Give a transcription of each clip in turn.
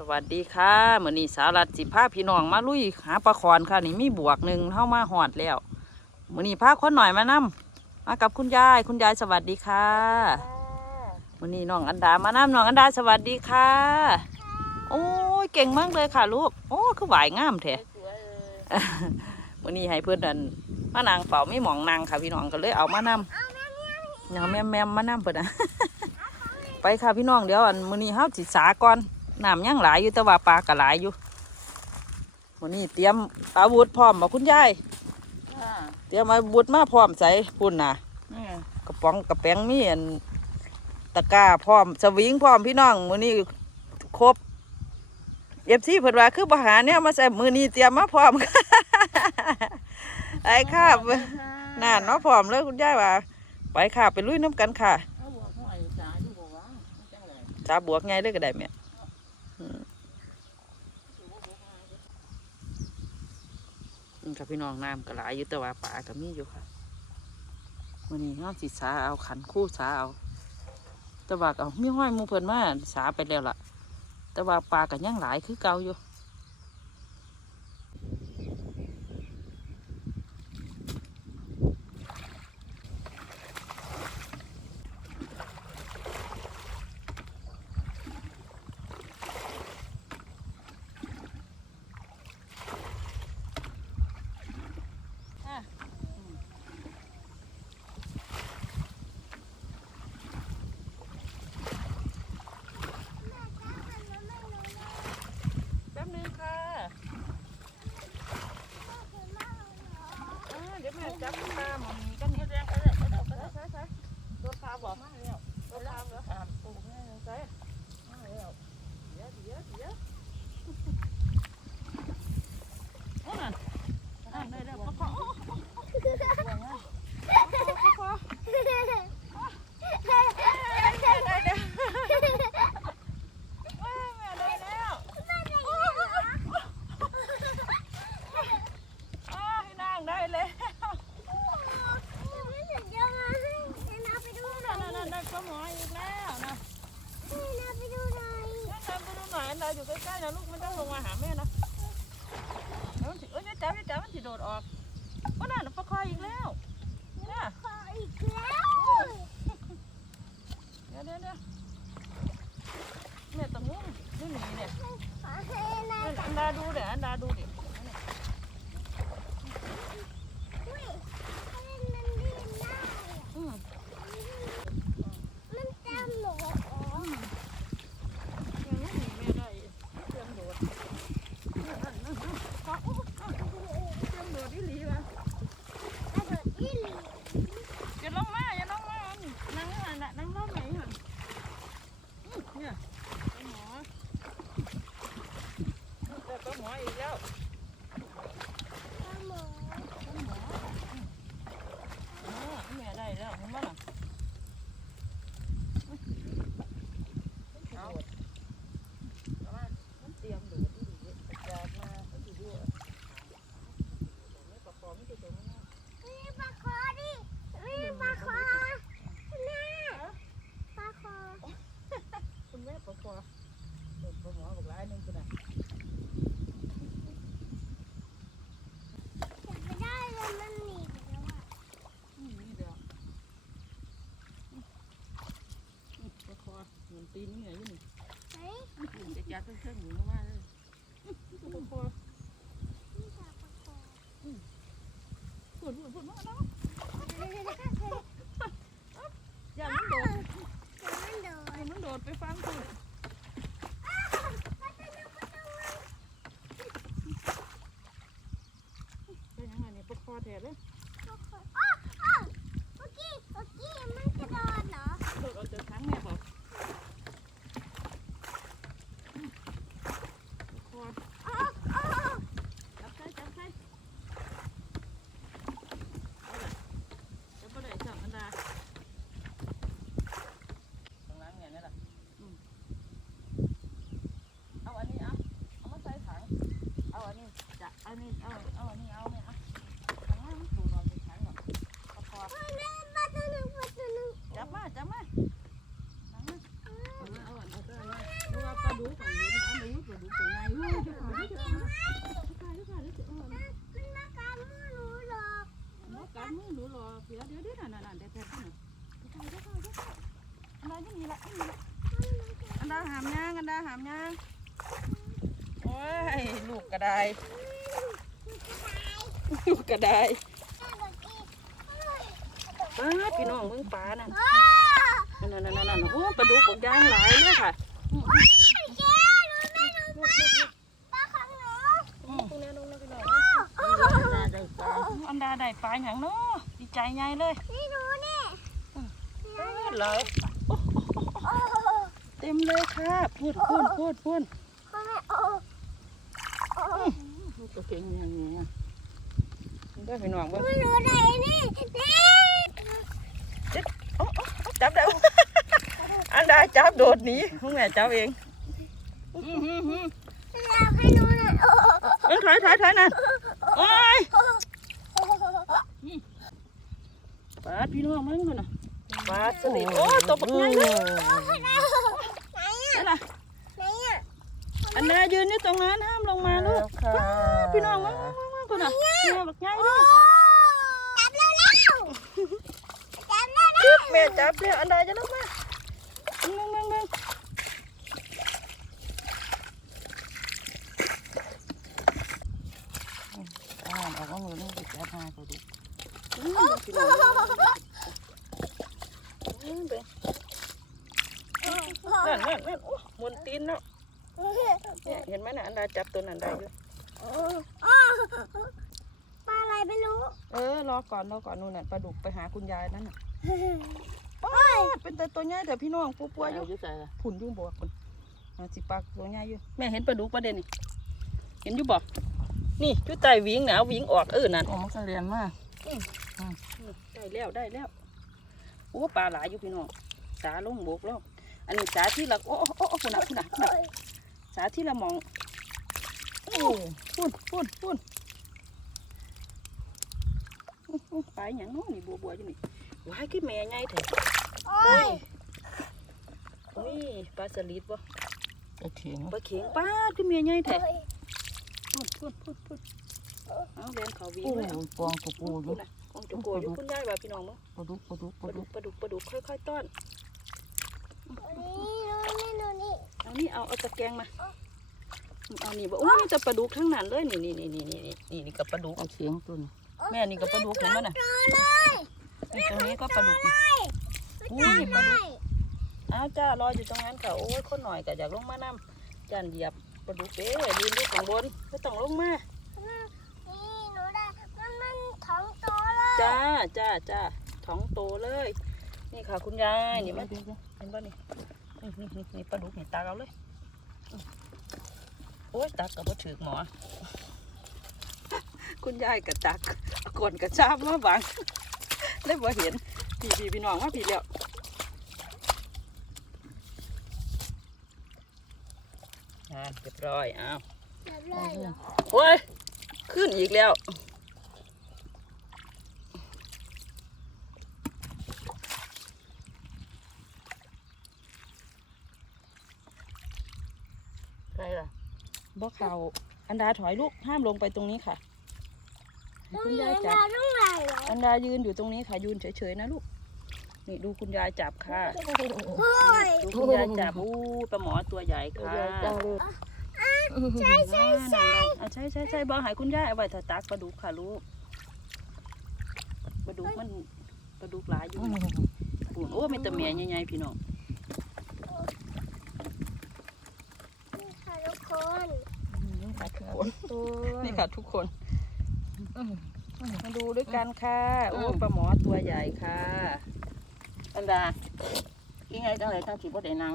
สวัสดีค่ะมือนี้สารัดสิพาพี่น้องมาลุยหาปลาคอนค่ะนี่มีบวกหนึ่งเข้ามาหอดแล้วมือนี้พาคนหน่อยมานํมากับคุณยายคุณยายสวัสดีค่ะมือนี้น้องอันดามานํน้องอันดาสวัสดีค่ะ โอ้ยเก่งมากเลยค่ะลูกโอ้คือหวายงามแท้มือนี้ให้เพื่อนนั่นมานางเป่าไม่หมองนางค่ะพี่น้องก็เลยเอามานำเอาแม่แม่มมานำเพิ่นนะไปค่ะพี่น้องเดี๋ยวอันมือนี้เฮาสิสาก่อน น้ำยังหลายอยู่แต่ว่าปลาก็หลายอยู่มื้อนี้เตรียมอาวุธพร้อมบ่คุณยายเตรียมอาวุธมาพร้อมใส่พุ่นน่ะกระป๋องกระแป้งมีอันตะกร้าพร้อมสวิงพร้อมพี่น้องมื้อนี้ครบ FC เพิ่นว่าคือบ่หาแนวมาใส่มื้อนี้เตรียมมาพร้อมไอ้ค่ะนั่นเนาะพร้อมเลยคุณยายว่า ไปค่ะไปลุยน้ำกันค่ะจ้าบวกไงเลยก็ได้แม่อืม นี่ค่ะพี่น้องน้ำก็หลายอยู่แต่ว่าปลาก็มีอยู่ค่ะวันนี้น้องสิสาเอาขันคู่สาเอาแต่ว่าก็มีห้อยมูเพิ่นมาสาไปแล้วล่ะ แต่ว่าปลาก็ยังหลายคือเก่าอยู่ แป๊บนึงค่ะเดี๋ยวแม่จับปลาหมอมีกันนี่แรงไปเลยไปเลยไปเลยใส่ใส่โดนปลาบอกมาแล้วโดนปลาเหรออ่าปูแม่ใส่มาแล้วเดี๋ยวเดี๋ยวเดี๋ยวโอ้นั่นนั่นได้แล้วปลาคอโอ้ปลาคอได้ได้ว้าวแม่ได้แล้วอ้าวให้นางได้แล้วนั่นนั่นนั่นได้ปลาหมออีกแล้วนะ นั่นไปดูหน่อยอันใดอยู่ใกล้ๆนะลูก มันต้องลงมาหาแม่นะเดี๋ยวมันสิเอ้ยอย่าจับอย่าจับมันสิโดดออกก็นั่นน่ะปลาคอยอีกแล้วเนี่ยเดี๋ยวเดี๋ยวเดี๋ยวแม่ต้องงุ้มนี่หนีเนี่ยอันดาดูเดี๋ยวอันดาดูดิอืมยังไม่หนีแม่ได้เตรียมโดดนั่นนั่นนั่นขอโอ้โอ้เตรียมโดดอีหลีวะอย่าลงมาอย่าลงมานั่งนั่นน่ะนั่งรอบไหนหันอืมเนี่ยไปหมอแต่ไปหมออีกแล้วไปหมออ๋อแม่ได้แล้วเห็นไหมล่ะเอาเอามามันเตรียมโดดอีหลีอยากมามันสิดูอะไม่ประคองไม่ได้ตรงนี้ คุณแม่ปอปอเปิดปอหมอบอกร้ายหนึ่งคุณน่ะอืมนี่เดี๋ยวอืมอืมปอคอ เหมือนตีนนี่ไงอยู่นี่อืมจะจัดเป็นเครื่องหมูมากเลยอืมปอคอพูดพูดพูดมาแล้วอย่ามันโดดอย่ามันโดดไปฟังคุณเป็นยังไงเนี่ยปอคอแท้เลยโดดออกจากถังแม่บอกอืมปอคอจับใส่จับใส่เอาล่ะจับบ่ได้จับอันดาตรงนั้นไงนี่ล่ะอืมเอาอันนี้เอาเอามาใส่ถัง เอาอันนี้จะเอาอันนี้เอาเอาอันนี้เอาเนี่ยเอาถังมันถูกเราจะถังหรอกปอคอจับมาจับมาถังมาเอามาเอาอันเอาตัวอันนั้นดูว่าปลาดุกก่อนอยู่นะปลาดุกก่อนา หามยางโอ้ยลูกกระไดลูกกระไดป้าพี่น้องเบิ่งปลานั่นนั่นนั่นนั่นนั่นโอ้ปลาดุกบกยางหลายเลยค่ะอันดาได้ปลาอย่างเนาะดีใจใหญ่เลยเหลาเต็มเลยค่ะพูดพูดพูดพูดลูกกระเก่งอย่างนี้ได้พี่น้องเบิ่งโอ้โอ้จับได้อันดาจับโดดหนีคุณแม่จับเองอื้อหือหือเอ้ยถอยถอยถอยนั่นโอ้ยปาดพี่น้องมึงคนน่ะปาดสลิดโอ้ตบปักใหญ่เลย นั่นน่ะอันดายืนอยู่ตรงนั้นห้ามลงมาลูกปาดพี่น้องมึงมึงมึงมึงคนน่ะเนี่ยบักใหญ่เลยจึ๊บแม่จับแล้วอันดาจะลงมามึงมึงมึงมึงอ่าออกมามือนึงไปจับมาก็ดูอื้อพี่น้องอื้อเบิ่ง นั่นนั่นนั่นโอ้หมุนตีนแล้วเนี่ยเห็นไหมน่ะอันดาจับตัวนั้นได้อยู่ปลาอะไรไม่รู้ เออรอก่อนรอก่อนนู่นน่ะปลาดุกไปหาคุณยายนั่นน่ะป้าดเป็นแต่ตัวใหญ่แต่พี่น้องปูปัวอยู่อยู่ใส่ละผุ่นยุ่งบอกคนอาสิปากตัวใหญ่อยู่แม่เห็นปลาดุกประเด็นนี่เห็นอยู่บอกนี่จุดใต้หวิงหนาววิงออกเออนั่นโอ้มันก็เรียนมากได้แล้วได้แล้วโอ้ปลาหลายอยู่พี่น้องสาลงบกแล้ว อันนี้สาที่ละโอ้โอ้โอ้คุณน่ะคุณน่ะคุณน่ะสาที่ละหมองโอ้พุ่นพุ่นพุ่นอื้ออื้อปลาอหย่างเน้อนี่บัวบัวอยู่นี่ว้ายคือแม่ใหญ่แท้โอ้โอ้ยยนี่ปลาสลิดบ่ไปเถียงปลาเข็งปลาคือแม่ใหญ่แท้พุ่นพุ่นพุ่นพุ่นเอาเรียนเขาวิ่งโอ้เลยยปองตัวปูอยู่พุ่นน่ะของจุกโกอยู่คุณยายว่าพี่น้องมั้งปลาดุกปลาดุกปปลาลาดุดุกกปลาดุกปลาดุกค่อยๆต้อน นี่นู่นนี่นู่นนี่เอานี่เอาเอาตะแกรงมา เอานี่บ่โอ้ยจะปลาดุกทั้งนั้นเลยนี่นี่นี่นี่นี่นี่นี่กับปลาดุก เอาเถียงตัวนี้แม่นี่กับปลาดุกเห็นมั้ยน่ะเจอเลยนี่ตรงนี้ก็ปลาดุกนี่อุ้ยปลาดุกอ้าวจ้ารออยู่ตรงนั้นค่ะโอ้ยคนหน่อยก็อยากลงมานำจานเหยียบปลาดุกเด้ยืนอยู่ข้างบนก็ต้องลงมานี่หนูได้มันมันท้องโตเลยจ้าจ้าจ้าท้องโตเลย นี่ค่ะคุณยายนี่มัน เดี๋ยวเนป่ะนี่นี่นี่นี่ปลาดุกนี่ตาเราเลยโอ้ยตักกับว่าถือหมอ คุณยายกับตักกวนกับชาบมาบังเลยบ่เห็นพี่พี่พี่น้องมาพี่แล้วเรียบร้อยอ้าวเรียบร้อยเหรอโอ้ยขึ้นอีกแล้ว ใช่ละบ่เขาอันดาถอยลูกห้ามลงไปตรงนี้ค่ะให้ต้องคุณเรียายนจับมาต้องไหนเหรออันดายืนอยู่ตรงนี้ค่ะ ยืนเฉยๆนะลูก นี่ดูคุณยายจับค่ะ โอ้ยดูคุณยายจับอู้ปลาหมอตัวใหญ่ค่ะจ้าเลยใช่ใช่ใช่อ่าใช่ใช่ใช่บอกให้คุณยายเอาไว้ถ้าตักปลาดุกค่ะลูกปลาดุกมันปลาดุกหลายอยู่ปูนโอ้ไม่ตะเมียใหญ่ๆพี่น้อง นี่ค่ะทุกคน นี่ ค่ะทุกคนนี่ค่ะทุกคนมาดูด้วยกันค่ะโอ้ปลาหมอตัวใหญ่ค่ะอันดาอีไงจังไรจังสิบ่ได้นั่ง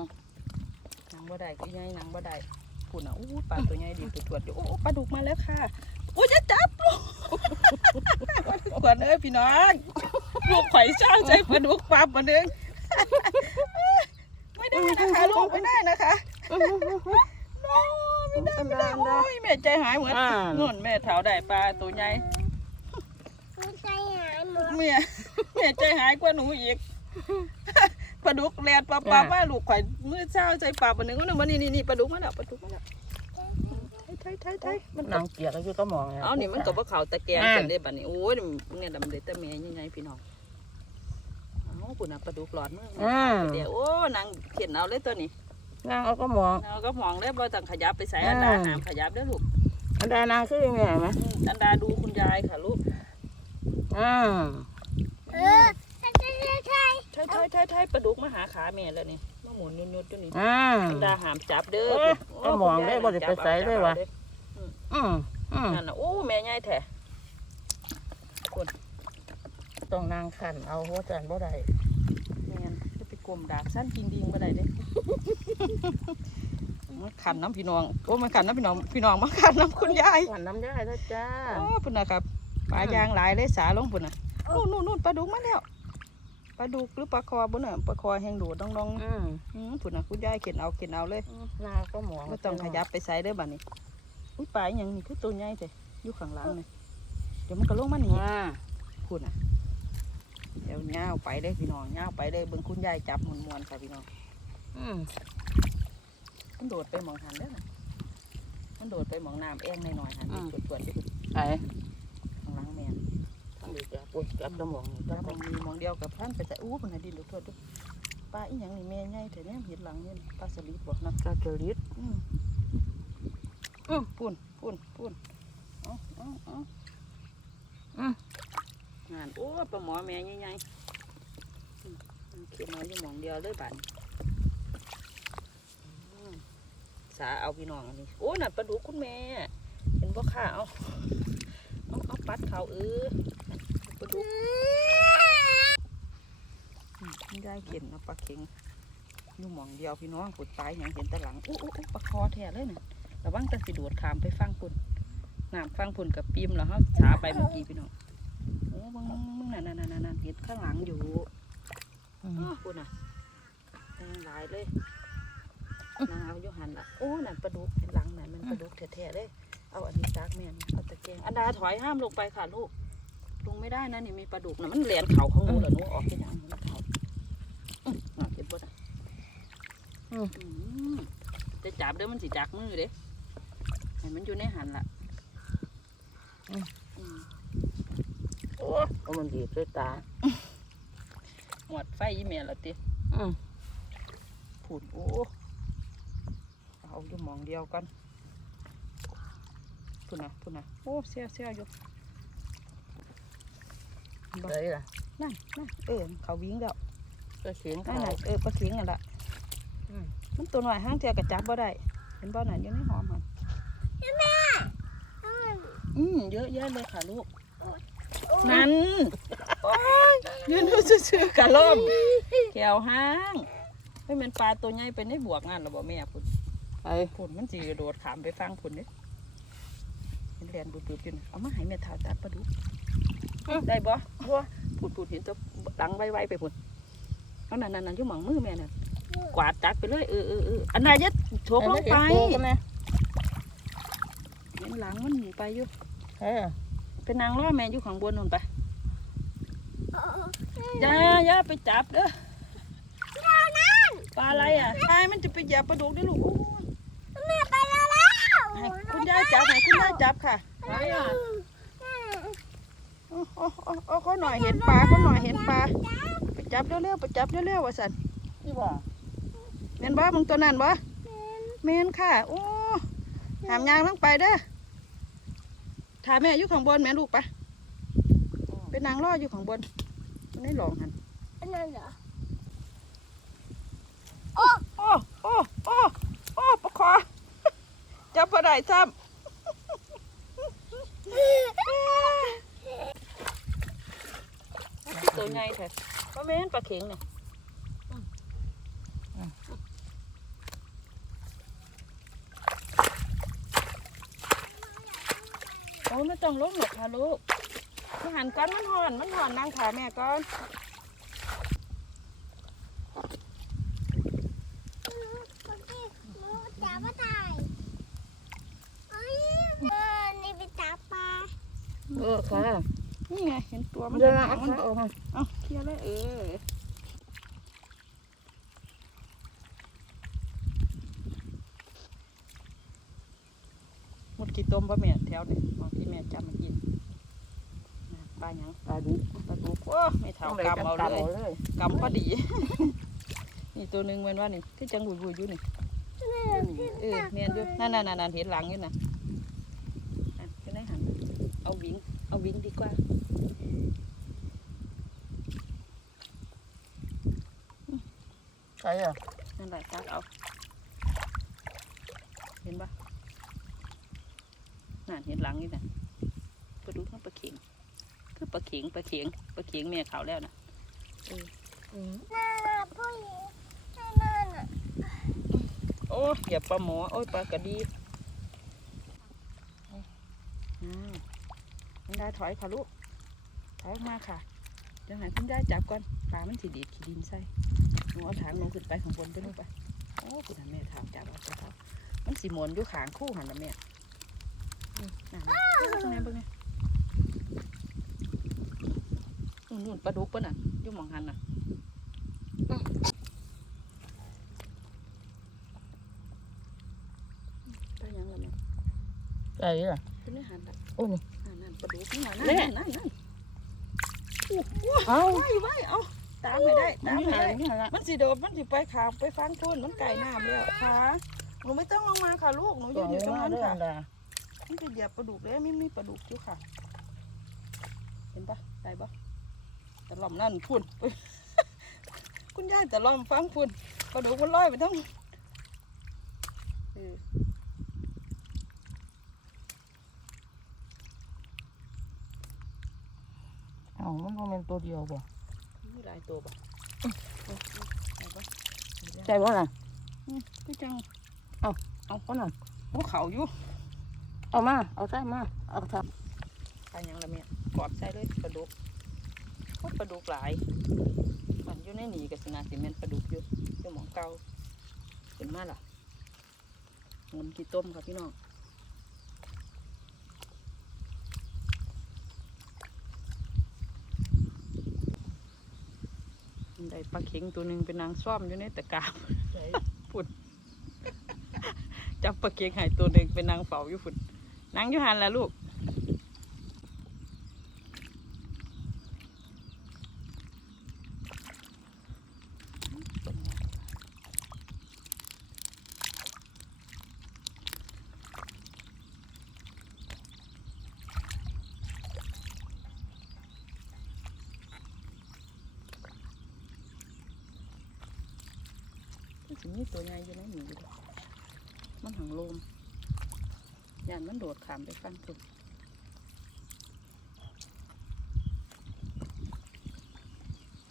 หนังบ่ได้ก็ใหญ่หนังบ่ได้ปูนอะอู้ปลาตัวใหญ่ดีตัวถวดอยู่โอ้ปลาดุกมาแล้วค่ะโอ้ยจะจับลูกขวัญเอ้ยพี่น้องลูกไข่เช้าใจปลาดุกปลาปลาเด้งไม่ได้นะคะลูกไม่ได้นะคะโอ้ ไม่ได้ไม่ได้โอ้ยแม่ใจหายเหมือนนุ่นแม่เถาได้ปลาตัวใหญ่มันใจหายหมดแม่แม่ใจหายกว่าหนูอีกปลาดุกแลดปลาปลามาลูกข่อยมื้อเช้าใจปลาปลาหนึ่งวันหนึ่งวันนี้นี่นี่ปลาดุกมาแล้วปลาดุกมาแล้วไทยไทยไทยมันนั่งเกียกอยู่ก็มองเอานี่มันกับว่าเขาตะแกรงเสร็จได้บัดนี้โอ้ยเนี่ยดำเลยแต่แม่ยังไงพี่น้องเอาคุณน่ะปลาดุกหลอดมือ อืมเดี๋ยวโอ้นางเขียนเอาเลยตัวนี้ นางเอาก็มองเราก็มองได้บ่ต้องขยับไปใส่อ่าอันดาหามขยับได้อลูกอันดานางคือยังไงไหมอืมอันดาดูคุณยายค่ะลูกอืมเออใช่ใช่ใช่ใช่ใช่ใช่ใช่ใช่ปลาดุกมาหาขาแม่แล้วนี่มาหมุนยุดๆอยู่นี่อืมอันดาหามจับเด้อเอ้ยโก็มองได้บ่ได้ไปใส่เลยวะจับเอาอืมอืมนั่นน่ะโอ้แม่ใหญ่แท้ต้องนางขันเอาหัวจันบ่ได้ แม่นจะไปกล มดากสั้นจริงดิงบ่ได้เด้มาขันน้ำพี่น้องโอ้มาขันน้ำพี่น้องพี่น้องมาขันน้ำคุณยายขันน้ำย่ายแล้วจ้าโอ้พุ่นนะครับปลายางหลายเลยสาลงพุ่นน่ะนู่นนู่นนู่นปลาดุกมาแล้วปลาดุกหรือปลาคอบุน่ะปลาคอแห้งโดดน้องอืมๆอืมพุ่นน่ะคุณยายเข็นเอาเข็นเอาเลยนางก็มองไม่ต้องขยับไปใส่เด้อบัดนี้อุ้ยปลาอหยังนี่คือตัวใหญ่แต่อยู่ข้างหลังนี่เดี๋ยวมันก็ลงมาหนีอ่าพุ่นน่ะ เดี๋ยวย่าวไปเด้อพี่น้องย่าวไปเด้อเบิ่งคุณยายจับมวนๆค่ะพี่น้องอืมมันโดดไปหมองหันเด้อน่ะมันโดดไปหมองน้ำแอ่งหน่อยๆหันตรวจๆอยู่ไอ้ข้างหลังแม่นทำดีจ้ะปุ๊บจับสมองนี่ปจัลาบมองมีมองเดียวกับพันไปแต่อู้ปนน่ะดินดูทั่วดูปลาอีหยังนี่แม่ใหญ่แต่เนี่ยเห็นหลังเนี่ยปลาสลิดบอกนะกระเจริดอืมอืมปุ่นปุ่นปุ่นเอ๋อาเอ๋อ งานโอ้ปลาหมอแม่ใหญ่ๆอืมเขียนน้อยอยู่หมองเดียวเลยบานสาเอาพี่น้องอันนี้โอ้น่ะปลาดุกคุณแม่ เห็นบ่ค่ะเอาเอาเอาปัดเขาเออปลาดุกอืมคุณยายเขียนเอาปลาเข็งอยู่หมองเดียวพี่น้องขุดตายอย่างเห็นแต่หลังอู้อู้ปลาคอแท้เลยน่ะระวังตะสิโดดขามไปฟังปุ่นน้ำฟังปุ่นกับปีมแล้วเขาช้าไปเมื่อกี้พี่น้อง มึงมึงมึงนั่นนั่นนั่นนั่นเห็นข้างหลังอยู่อืม อ้อปุ่นน่ะแดงหลายเลยนางเอาอยู่หันละโอ้นั่นปลาดุกเห็นหลังนั่นมันปลาดุกแท้ๆเลยเอาอันนี้จากแม่นเอาตะแกรงอันดาถอยห้ามลงไปค่ะลูกลงไม่ได้นะนี่มีปลาดุกนะมันเหลียนเขาของหนูเหรอหนูออกเป็นอย่างมันเขาอืมน่ะเก็บบ่ได้อืมจะจับเด้อมันสิจักมือเด้ให้มันอยู่ในหันล่ะอืม โอ้เอามันดีดด้วยตาหมดไฟอีเมลละติอืมผุนโอ้เอาอยู่หมองเดียวกันพุ่นน่ะพุ่นน่ะโอ้เสียเสียอยู่เลยล่ะนั่นนั่นเออเขาวิ่งแล้วก็เสียงนั่เขานน่ะเออปลาเข็งนั่นล่ะอืมมันตัวหน่อยห้างเทียกระจับบ่ได้เห็นบ่น่ะอยู่ในหอมหันอืมเยอะแยะเลยค่ะลูก นั่นโอ้ยยืนดูซื่อๆกะล่มแก้วห้างให้มันปลาตัวใหญ่เป็นได้บวกงานหรอบ่แม่พุ่นไอ้พุ่นมันจีโดดขามไปฟังพุ่นเด้เห็นแลนบุดๆอยู่นะเอามาให้แม่เท่าตัดปลาดุกได้บ่บ่พุ่นพุ่นเห็นตัวดังไวๆไปพุ่นเอานั่นนั่นนั่นอยู่หมองมือแม่นั่นกวาดตัดไปเลยเออเออเอออันนั้นยัดโฉกลงไปโอ้กันนะเห็นหลังมันหนีไปอยู่เออ เป็นนางล่อแม่อยู่ข้างบนนู่นไปอย่าอย่าไปจับเด้อปลาอะไรอะใช่มันจะไปเหยียบปลาดุกได้อลูกโอ้ยแม่ไปแล้วแล้วให้คุณยายจับให้คุณยายจับค่ะไปอะโอ้โอ้โอ้โอ้เขาหน่อยเห็นปลาเขาหน่อยเห็นปลาไปจับเร็วๆไปจับเร็วๆว่าสันนี่บ่แม่นบ่มึงตัวนั้นบ่แม่นค่ะโอ้หามยางลงไปเด้อ ถ่ายแม่อยู่ข้างบนแม่ลูกไปะเป็นนางล่ออยู่ข้างบนมันได้หลองหันอันนั้นเหรอโอ้โอ้โอ้โอ้โอ้ปะคอจับปลาได้ซ้ำตัวใหญ่แท้ปลาเม้นปลาเข็งเนี่ยโอ้ไม่ ต้องลงหรอกค่ะลูกมาหันก้อนมันหอน มันหอนนางขาแม่ก้อนหนูจับมาถ่ายเอ้ยเออนี่ไปจับปลาเออค่ะ นี่ไงเห็นตัวมันเดี๋ยวนะหาเอามันขาออกมาเอาเคลียร์เลยเออหมดกี่ต้มปะแม่แถวนี่ มองที่แม่จำมากินน่ะปลาหยังตาดีปลาดุกโอ้ไม่เท่ากำเอาเลยเลยกำพอดี นี่ตัวหนึ่งเว้นว่านี่คือจังบุยบุยๆอยู่นี่นี่เออเมียนอยู่นั่นนั่นนั่นเห็นหลังอยู่นะอะไปไหนหันเอาวิ่งเอาวิ่งดีกว่าใช่อะนั่นแหละตักเอาเห็นปะนั่นเห็นหลังอยู่นะ ปลาดุกนั่นปลาเข็ง คือปลาเข็งปลาเข็งปลาเข็งเมียเขาแล้วนะอืมน่าน่ะพ่อหญิงน่าน่าน่ะโอ้ยอย่าปลาหมอโอ้ยปลากระดีอืมคุณยายถอยค่ะลูกถอยออกมาค่ะเดี๋ยวใหาคุณยายจับก่อนปลามันสิดีดขี้ดินใส่หนูเอาถางลงขึ้นไปข้างบนไปลูกไปโอ้คุณทำแม่ถางจับเอาไปเขามันสีหมนอยู่ขางคู่หันละแม่อืมนั่นน่ะเบิ่งแม่เบิ่งแม่ นู่นนู่นปลาดุกปะน่ะอยู่หมองหันน่ะอืมปลาหยังละแม่ใช่อะเป็นอาหารแบบโอ้นี่นั่นนั่นปลาดุกนี่นะแม่นั่นนั่นนั่นโอ้โหเอ้าไว้ไว้เอาตามให้ได้ตามนี่ให้หาได้นี่หาละมันสิโดดมันสิไปขามไปฟังทุ่นมันไก่น้ำแล้วค่ะหนูไม่ต้องลงมาค่ะลูกหนูยืนอยู่ตรงนั้นเด้อค่ะอันดามันจะเหยียบปลาดุกเลยไม่มีปลาดุกอยู่ค่ะ เห็นปะได้ปะ แต่ล่อมนั่นพุ่นคุณยายแต่ล่อมฟังพุ่นปลาดุกมันลอยไปทั้งเออเอ้ามันบ่แม่นตัวเดียวบ่มีหลายตัวปะได้ปะใช่บ่ล่ะอืมพี่จังเอาคนนั้นโอ้เขาอยู่ เอามา เอาใส่มา เอาทับปลาหยังละเมียกอดใส่เลยปลาดุกโอ้ ปลาดุกหลาย มันอยู่ในหนีกับสนาสิเมนปลาดุกอยู่อยู่หมองเก่าเห็นมาล่ะเงินกี่ต้มครับพี่น้องได้ปลาเข็งตัวหนึ่งเป็นนางซ่อมอยู่ในตะกร้าใส่จับปลาเข็งใหายตัวหนึ่งเป็นนางเฝ้าอยู่ฝุ่นนางอยู่หันแหล้วลูก มั นสิมีตัวใหญ่อยู่ในหนีอยู่เด้อมันหังลมยานมันโดดขามไปฟังสุด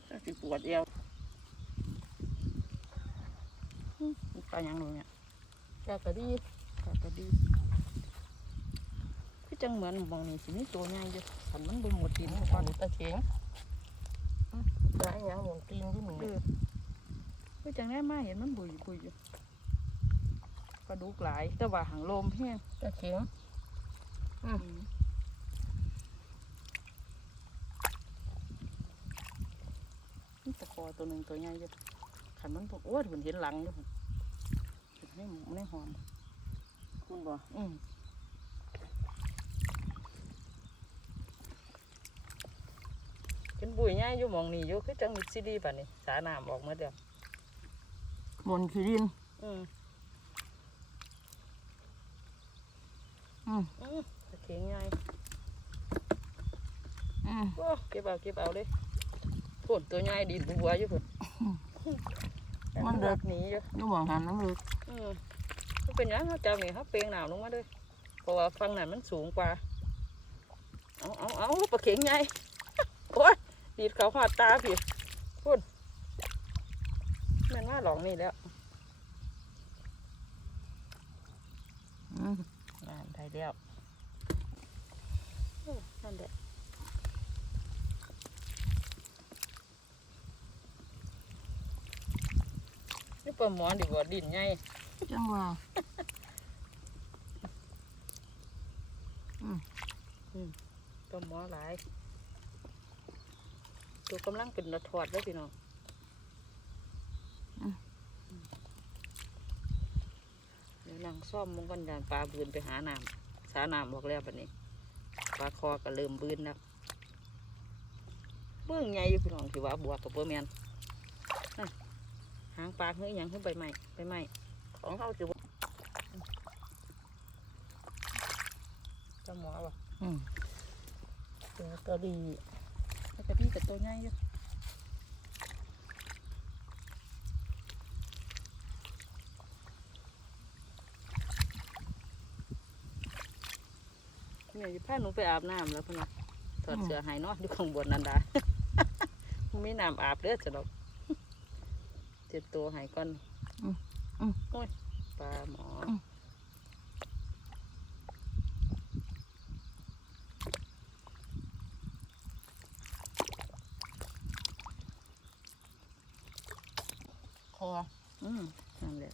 ถ้าสิปวดเอวอื้อมันปลาหยังเลยเนี่ยแกก็ดีปลากระดีคือจังเหมือนหมองนี่สิมีตัวใหญ่อยู่ขันมันบนหมดดินนี่ก่ก่ออนนตะเข็งตาหยังหมุนตีนที่นี่เออคือ จังแน่มาเห็นมันบุยบุยอยู่ปลาดุกหลาย แต่ว่าหางลมแห้งตะเข็งอืมนี่ตะคอตัวหนึ่งตัวใหญ่อยู่ขันมันบอกโอ้ยเห็นเห็นหลังอยู่เห็นให้หมูในหอมคุณบ่อืมเป็นบุยใหญ่อยู่หมองนี่อยู่คือจังมิดซีดีป่ะนี่สาน้ำออกมาเดียว บนขี้ดินอืมอืมอืมตะเคียงใหญ่อืมโอ้เก็บเอาเก็บเอาเลยพุ่นตัวใหญ่ดีดบัวอยู่พุ่นแต่มันเลิกหนีอยู่อยู่หมองหันน้ำลึกอืมมันเป็นหยังเขาเจ้านี่เขาเปลงหนาวลงมาเลยเพราะว่าฟังนั้นมันสูงกว่า เอาเอาเอาปลาเข็งใหญ่โอ้ยดีดเขาหอดตาพี่พุ่นแม่นว่าหลองนี่แล้วอืมงานได้แล้วโอ้นั่นแหละนี่ปลาหมอดีกว่าดินใหญ่จังว่าปลาหมอหลายตัวกำลังเป็นระทอดแล้วพี่น้อง นั่งซ่อมมึงกัอนยานปลาบืนไปหาน้ำสาน้ำบอกแล้วแบบนี้ ปลาคอก็เริ่มบืนแล้วเบื้องใหญ่อยู่พี่น้องถือว่าบวกกับเบอร์แมนหางปลาเฮ้ยยังขึ้นไปใหม่ไปใหม่ของเขาถือวจะหมอบ่อืมตัวดีแล้วจะพี่แต่ตัวใหญ่อยู่ เนี่ยอยู่พาหนูไปอาบน้ำแล้วพุ่นน่ะถอดเสื้อให้เนาะอยู่ข้างบนนั่นดาไม่น้ำอาบเด้อจ้ะดอกเจ็บตัวให้ก่อนอืมอืมโอ้ยปลาหมออมคออืมนั่นแหละ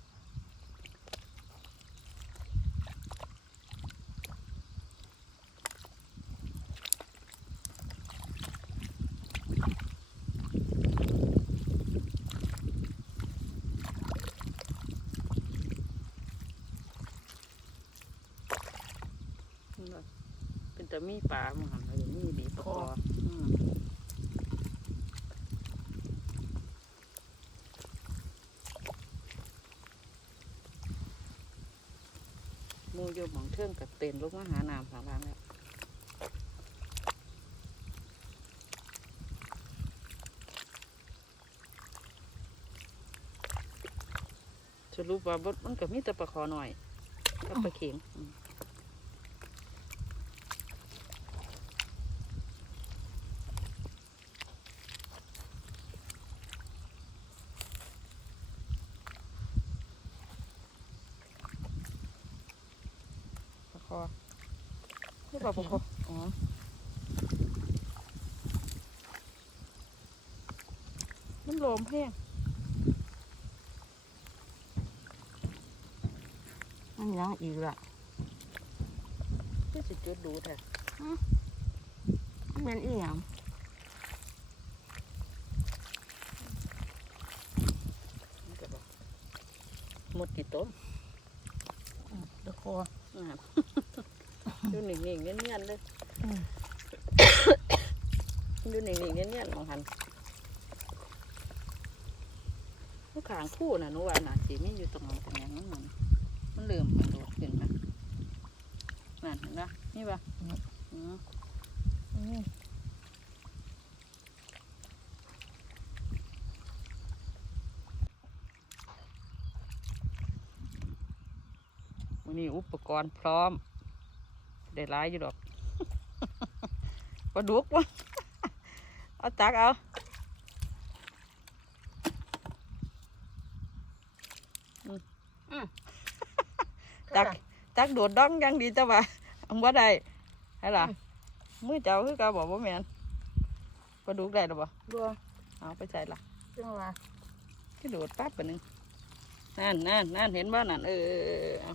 นั่นล่ะ เป็มีปลาหมันเลยมีดีปลาคอมูโยมของเทิงกับเต็นลงมาหาน้ำหาล้างแล้วสรุปว่าบดมันก็มีแต่ปลาคอหน่อยกับปลาเข็งอืมปลาคอ นี่ปลาปลาคออ๋อมันลมแห้งมันยังอีกละที่สิจุดดูแท้มันเป็นอีหยังมันก็บอกหมดกี่ต้มตะคออ่า อยู่หนึ่งหนึ่งเงี้ยนๆเลยอืมอยู่หนึ่งหนึ่งเงี้ยนๆมองหันลูกขางคู่น่ะหนูว่าน่ะสีมีอยู่ตรงนั้นตรงนี้มันมันเริ่มมันโดดขึ้นนะนั่นเห็นปะนี่ปะอืมอืมวันนี้อุปกรณ์พร้อม ได้หลายอยู่ดอกปลาดุกวะเอาตักเอาตักตักโดดดองยังดีจ้ะวะอังบ่ได้ให้ล่ะมือเจ้าคือเกาบอกว่าแมนปลาดุกได้หรอบ่บัวเอาไปใส่ละจังว่าที่โดดปั๊บไปหนึ่งนั่นนั่นนั่นเห็นบ่นั่นเออเออเออเอา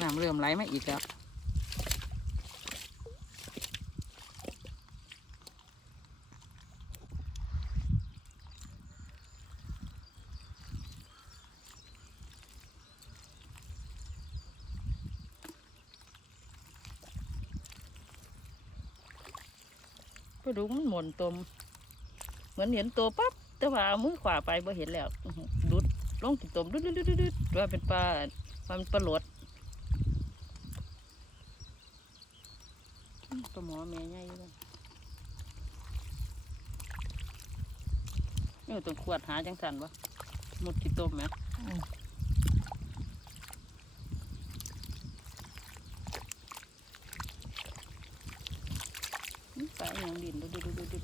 น้ำเริ่มไหลมาอีกแล้วปดุกมันหมุนตม เหมือนเห็นตัวปั๊บแต่ว่ามือขวาไปบ่เห็นแล้วดุด ลงกินตมดุดดุดดุดดุดดุดว่าเป็นปลาว่ามันปลาหลดอื้อปลาหมอแม่ใหญ่อยู่เลยนี่ต้องขวดหาจังสันวะหมดกินตมไหมปลาอย่างดินดุดดุดดุดดุดดุด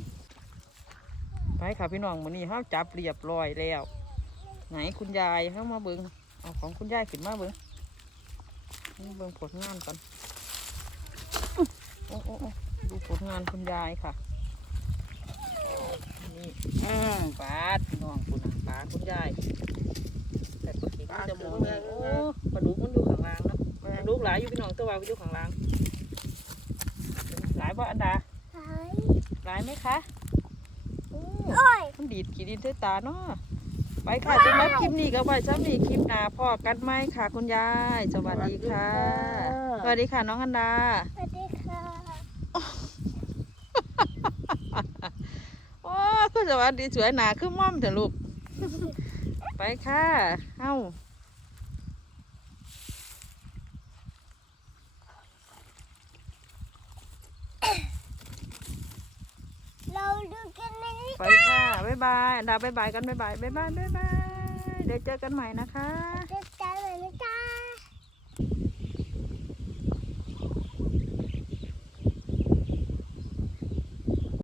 ไปค่ะพี่น้องมื้อนี้เฮาจับเรียบร้อยแล้ว ไหนคุณยายเข้ามาเบิงเอาของคุณยายขึ้นมาเบิงนี่เบิงผลงานก่อนโอ้โอ้โอ้ดูผลงานคุณยายค่ะนี่อืมปลาพี่น้องคุณน่ะปลาคุณยายแต่ปลาขิงมันจะมองเลยโอ้ปลาดุกมันอยู่ข้างล่างเนาะปลาดุกหลายอยู่พี่น้องแตัวามันอยู่ข้างล่างหลายบ่อันดาหายหลายไหมคะโอ้โอ้ยมันดีดขีดินใส่ตาเนาะ ไปค่ะสำหรับคลิปนี้ก็ไว้สำหรับคลิปหน้าพ่อกันไหมค่ะ คุณยาย สวัสดีค่ะ สวัสดีค่ะน้องอันดา สวัสดีค่ะ โอ้คือสวัสดีสวยหนาคือม่อมเถอะลูก ไปไปค่ะ เอ้าเราดูกันในนี้ ไปค่ะบ๊าบายอันดาบายบายกันบายบายบายบายบายบายเดี๋ยวเจอกันใหม่นะคะ